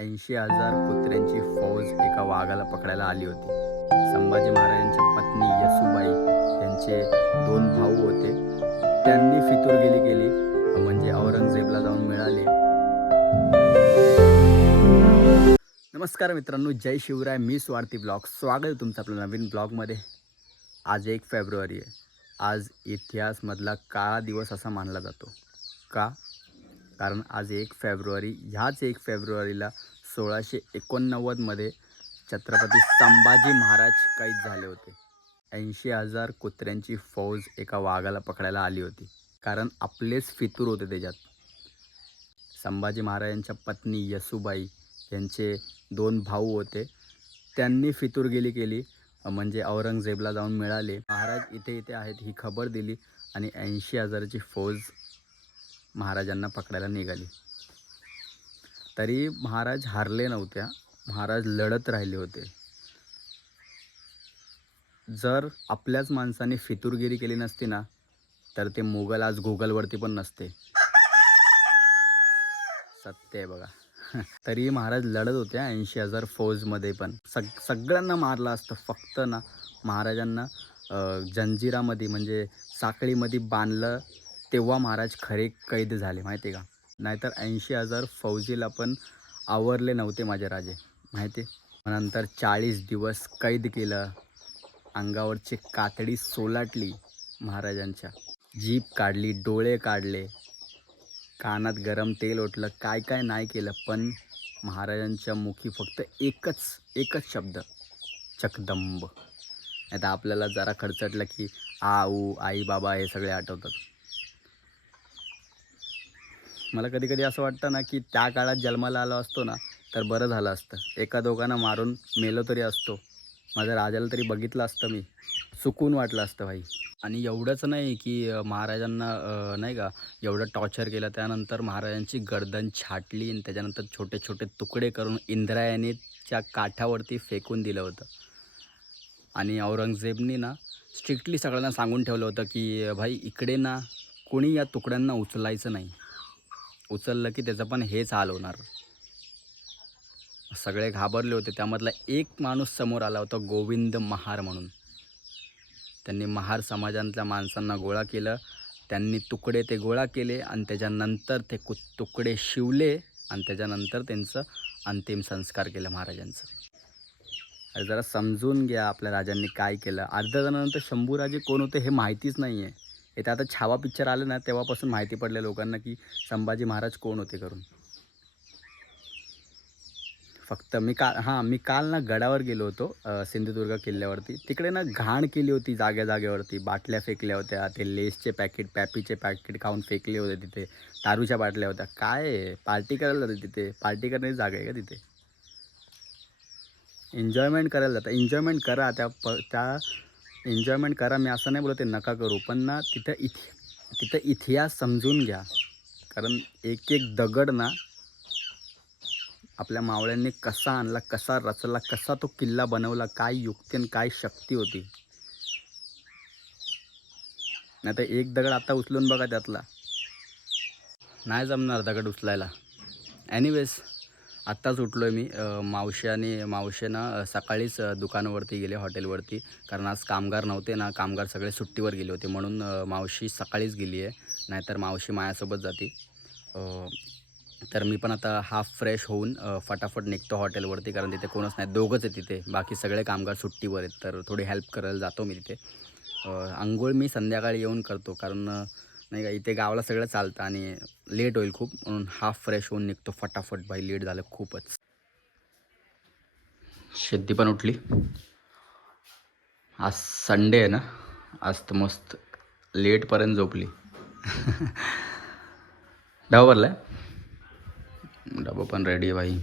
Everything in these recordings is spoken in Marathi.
80,000 कुत्र्यांची फौज एका वाघाला पकडायला आली होती. संभाजी महाराजांच्या पत्नी येसूबाई यांचे 2 भाऊ होते. त्यांनी फितुरगिरी केली म्हणजे औरंगजेबला जाऊन मिळाले. नमस्कार मित्रांनो, जय शिवराय. मी स्वार्थी ब्लॉग स्वागत आहे तुमचं आपल्या नवीन ब्लॉगमध्ये. आज 1 फेब्रुवारी आहे. आज इतिहासमधला काळा दिवस असा मानला जातो. का? कारण आज 1 फेब्रुवारी, ह्याच 1 फेब्रुवारीला 1689मध्ये छत्रपती संभाजी महाराज कैद झाले होते. 80,000 कुत्र्यांची फौज एका वाघाला पकडायला आली होती. कारण आपलेच फितूर होते त्याच्यात. संभाजी महाराजांच्या पत्नी येसूबाई यांचे 2 भाऊ होते. त्यांनी फितुरगिरी केली म्हणजे औरंगजेबला जाऊन मिळाले. महाराज इथे आहेत ही खबर दिली आणि 80,000ची फौज महाराजांना पकडायला निघाली. तरी महाराज हारले नव्हत्या. महाराज लढत राहिले होते. जर आपल्याच माणसाने फितुरगिरी केली नसती ना, तर ते मुघल आज गुगलवरती पण नसते. सत्य आहे बघा. तरी महाराज लढत होत्या 80,000 फौजमध्ये पण. सगळ्यांना मारलं असतं. फक्त ना महाराजांना जंजिरामध्ये म्हणजे साखळीमध्ये बांधलं तेव्हा महाराज खरे कैद झाले, माहिती आहे का? नाहीतर 80,000 फौजीला पण आवरले नव्हते माझे राजे, माहिती आहे. नंतर 40 दिवस कैद केलं. अंगावरची कातडी सोलाटली महाराजांच्या. जीभ काढली, डोळे काढले, कानात गरम तेल ओतलं, काय काय नाही केलं. पण महाराजांच्या मुखी फक्त एकच शब्द, चकदंब. आता आपल्याला जरा खर्चटलं की आऊ, आई, बाबा हे सगळे आठवतात. मला कधी कधी असं वाटतं ना की त्या काळात जन्माला आलो असतो ना तर बरं झालं असतं. एका दोघांना मारून मेलो तरी असतो. माझ्या राजाला तरी बघितलं असतं मी. सुकून वाटलं असतं भाई. आणि एवढंच नाही की महाराजांना नाही का एवढं टॉर्चर केलं. त्यानंतर महाराजांची गर्दन छाटली आणि त्याच्यानंतर छोटे छोटे तुकडे करून इंद्रायणीच्या काठावरती फेकून दिलं होतं. आणि औरंगजेबनी ना स्ट्रिक्टली सगळ्यांना सांगून ठेवलं होतं की भाई इकडे ना कोणी या तुकड्यांना उचलायचं नाही. उचललं की त्याचं पण हेच हाल होणार. सगळे घाबरले होते. त्यामधला एक माणूस समोर आला होता, गोविंद महार म्हणून. त्यांनी महार समाजातल्या माणसांना गोळा केलं. त्यांनी तुकडे ते गोळा केले आणि त्याच्यानंतर ते तुकडे शिवले आणि त्याच्यानंतर त्यांचं अंतिम संस्कार केलं महाराजांचं. अरे जरा समजून घ्या आपल्या राजांनी काय केलं. अर्ध्या जणांनंतर शंभूराजे कोण होते हे माहितीच नाही आहे. हे तर आता छावा पिक्चर आलं ना तेव्हापासून माहिती पडलं लोकांना की संभाजी महाराज कोण होते करून. फक्त मी काल ना गडावर गेलो होतो, सिंधुदुर्ग किल्ल्यावरती. तिकडे ना घाण केली होती जागेवरती. बाटल्या फेकल्या होत्या. ते लेसचे पॅकेट, पॅपीचे पॅकेट खाऊन फेकले होते तिथे. दारूच्या बाटल्या होत्या. काय पार्टी करायला जाते तिथे? पार्टी करण्याची जागा आहे का तिथे? एन्जॉयमेंट करायला जातं. एन्जॉयमेंट करा. त्या एन्जॉयमेंट करा. मी असं नाही बोलत ते नका करू. पण ना तिथं इतिहास समजून घ्या. कारण एक दगड ना आपल्या मावळ्यांनी कसा आणला, कसा रचला, कसा तो किल्ला बनवला, काय युक्ती आणि काय शक्ती होती. नाही तर एक दगड आता उचलून बघा त्यातला, नाही जमणार दगड उचलायला. एनिवेज आत्ताच उठलो आहे मी. मावशेनं सकाळीच दुकानावरती गेले, हॉटेलवरती. कारण आज कामगार नव्हते ना, कामगार सगळे सुट्टीवर गेले होते. म्हणून मावशी सकाळीच गेली आहे. नाहीतर मावशी माझ्यासोबत जाते. तर मी पण आता हाफ फ्रेश होऊन फटाफट निघतो हॉटेलवरती. कारण तिथे कोणच नाही, दोघंच आहे तिथे. बाकी सगळे कामगार सुट्टीवर आहेत. तर थोडी हेल्प करायला जातो मी तिथे. अंघोळ मी संध्याकाळी येऊन करतो. कारण नाही का इथे गावाला सगळं चालतं आणि लेट होईल खूप. म्हणून हाफ फ्रेश होऊन निघतो फटाफट. भाई लेट झालं खूपच. सिद्धी पण उठली. आज संडे आहे ना, आज तर मस्त लेटपर्यंत झोपली. डबा भरलाय. डबा पण रेडी आहे भाई.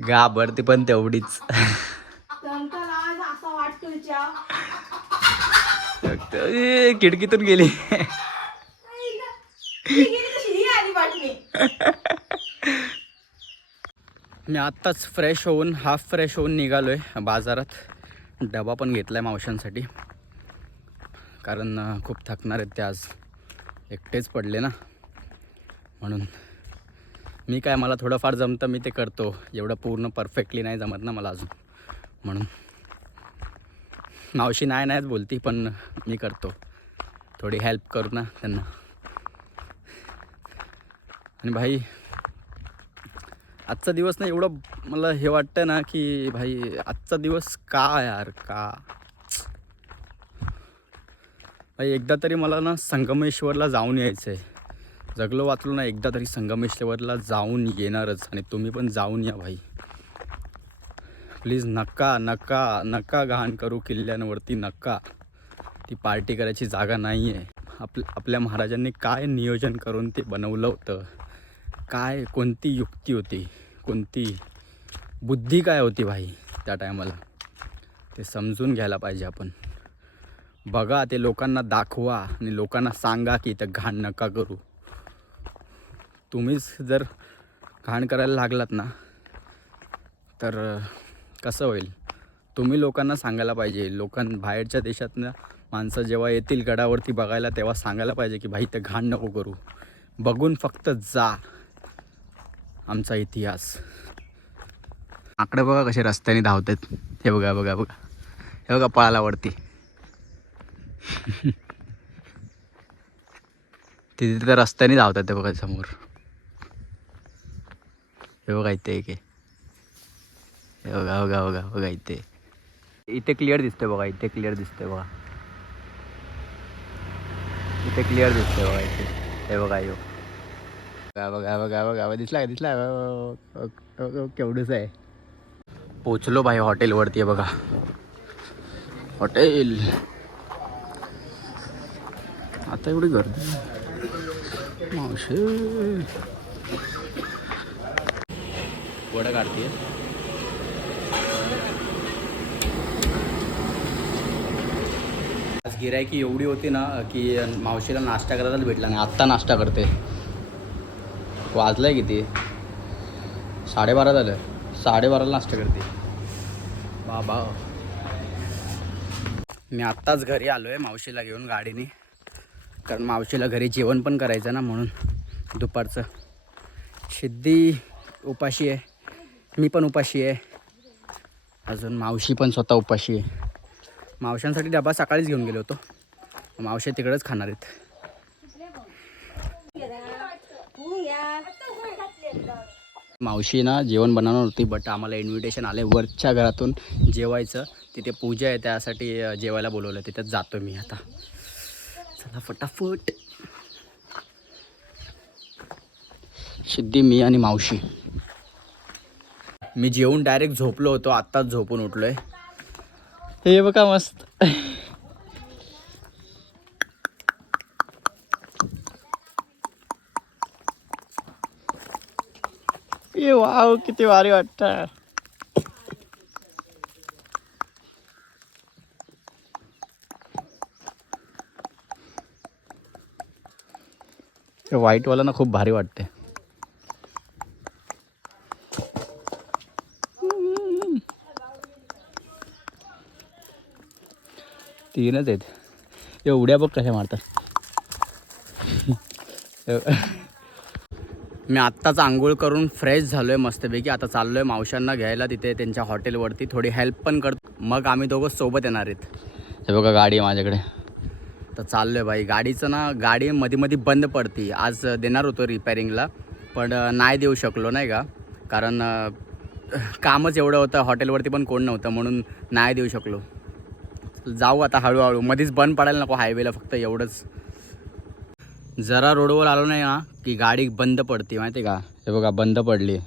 घाबरते पण तेवढीच. खिडकीतून गेली. मी आत्ताच फ्रेश होऊन हाफ फ्रेश होऊन निघालो आहे बाजारात. डबा पण घेतला आहे मावशांसाठी. कारण खूप थकणार आहेत ते आज. एकटेच पडले ना. म्हणून मी काय, मला थोडंफार जमतं मी ते करतो, एवढं पूर्ण परफेक्टली नाही जमत ना मला अजून, म्हणून मावशी नाहीच बोलती पण मी करतो, थोडी हेल्प करू ना त्यांना. आणि भाई आजचा दिवस ना एवढं मला हे वाटतं ना की भाई आजचा दिवस का यार का भाई, एकदा तरी मला ना संगमेश्वरला जाऊन यायचं आहे. जगलो वाचलो ना, एकदा तरी संगमेश्वरला जाऊन येणारच. आणि तुम्ही पण जाऊन या भाई, प्लीज. नका नका नका घाण करू किल्ल्यांवरती, नका. ती पार्टी करायची जागा नाही आहे. आपल्या महाराजांनी काय नियोजन करून ते बनवलं होतं, काय कोणती युक्ती होती, कोणती बुद्धी काय होती भाई त्या टायमाला, ते समजून घ्यायला पाहिजे आपण. बघा ते लोकांना दाखवा आणि लोकांना सांगा की इथं घाण नका करू. तुम्हीच जर घाण करायला लागलात ना तर कसं होईल. तुम्ही लोकांना सांगायला पाहिजे. बाहेरच्या देशातनं माणसं जेव्हा येतील गडावरती बघायला तेव्हा सांगायला पाहिजे की भाई इथं घाण नको करू. बघून फक्त जा आमचा इतिहास. आकडे बघा कसे रस्त्याने धावतात. हे बघा बघा बघा, हे बघा पळाला वरती. तिथे तर रस्त्याने धावतात ते बघा समोर. हे बघा इथे एक आहे, हे बघा बघा बघा बघा इथे. इथे क्लिअर दिसते बघा, इथे क्लिअर दिसते बघा, इथे क्लिअर दिसते बघा इथे. हे बघा यो बघा बघा बघा बघा दिसला दिसला केवढंच आहे. पोचलो भाई हॉटेलवरती. आहे बघा हॉटेल. आता एवढी गर्दी मावशी वडा काढते. आज गिरायकी एवढी होती ना की मावशीला नाश्ता करायलाच भेटला नाही. आत्ता नाश्ता करते. वाजलंय किती, 12:30 झालं. 12:30ला नाश्ता करते बाबा. मी आत्ताच घरी आलो आहे मावशीला घेऊन गाडीने, कारण मावशीला घरी जेवण पण करायचं ना, म्हणून दुपारचं. सिद्धी उपाशी आहे, मी पण उपाशी आहे, अजून मावशी पण स्वतः उपाशी आहे. मावशांसाठी डबा सकाळीच घेऊन गेलो होतो. मावशी तिकडेच खाणार आहेत. मावशी ना जेवण बनवणार होती, बट आम्हाला इन्व्हिटेशन आले वरच्या घरातून जेवायचं. तिथे पूजा आहे, त्यासाठी जेवायला बोलवलं. तिथेच जातो मी आता. चला फटाफट. सिद्धी, मी आणि मावशी. मी जेवून डायरेक्ट झोपलो होतो, आत्ताच झोपून उठलोय. हे बघा मस्त. ये वाव, किती भारी वाटतं. व्हाईटवाला ना खूप भारी वाटते. तीनच आहेत. एवढ्या बघ कशा मारतात. मी आत्ताच आंघोळ करून फ्रेश झालो आहे मस्तपैकी. आता चाललो आहे मावशांना घ्यायला तिथे त्यांच्या हॉटेलवरती. थोडी हेल्प पण करतो, मग आम्ही दोघं सोबत येणार आहेत. हे बघा गाडी आहे माझ्याकडे. तर चाललो आहे भाई. गाडीचं ना गाडी मध्ये मध्ये बंद पडते. आज देणार होतो रिपेअरिंगला, पण नाही देऊ शकलो नाही का, कारण कामच एवढं होतं. हॉटेलवरती पण कोण नव्हतं, म्हणून नाही देऊ शकलो. जाऊ आता हळूहळू. मध्येच बंद पडायला नको हायवेला, फक्त एवढंच. जरा रोडवर आलो नाही ना की गाडी बंद पडते, माहिती का. हे बघा बंद पडली.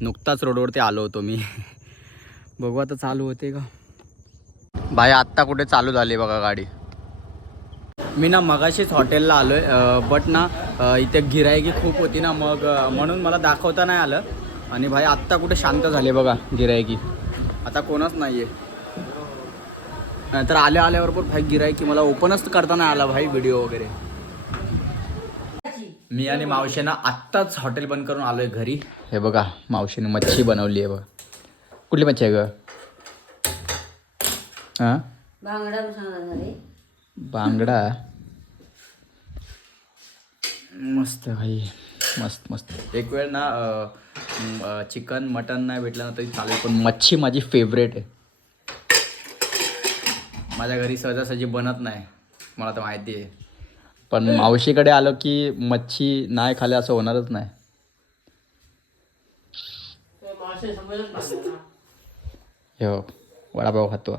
नुकताच रोडवरती आलो होतो मी. बघू आता चालू होते का भाई. आत्ता कुठे चालू झाली बघा गाडी. मी ना मगाशीच हॉटेलला आलो आहे, बट ना इथे गिरायकी खूप होती ना, मग म्हणून मला दाखवता नाही आलं. आणि भाई आत्ता कुठे शांत झाले बघा गिरायकी. आता कोणच नाही आहे. नाहीतर आल्यावर पण भाई गिरायकी मला ओपनच करता नाही आला भाई व्हिडिओ वगैरे. मी आणि मावशीनं आत्ताच हॉटेल बंद करून आलो आहे घरी. हे बघा मावशीने मच्छी बनवली आहे बघा. कुठली मच्छी आहे ग. हां बांगडा. मस्त भाई. मस्त मस्त. एक वेळ ना चिकन मटन नाही भेटलं ना तरी चालेल, पण मच्छी माझी फेवरेट आहे. माझ्या घरी सहजासहजी बनत नाही, मला तर माहिती आहे. पण मावशीकडे आलो की मच्छी नाही खाल्ली असं होणारच नाही. हो वडापाव खातो.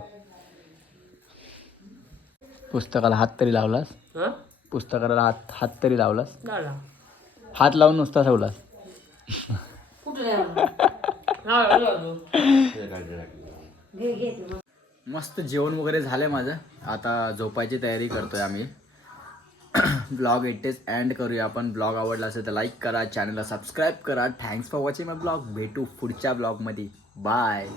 पुस्तकाला हात तरी लावलास? पुस्तकाला हात तरी लावलास? हात लावून नुसता ठेवलास? मस्त जेवण वगैरे झालंय माझं. आता झोपायची तयारी करतोय आम्ही. ब्लॉग इथेच एंड करूया आपण. ब्लॉग आवडला असेल तर लाईक करा, चॅनलला सबस्क्राईब करा. Thanks for watching my blog. भेटू पुढच्या ब्लॉगमध्ये. बाय.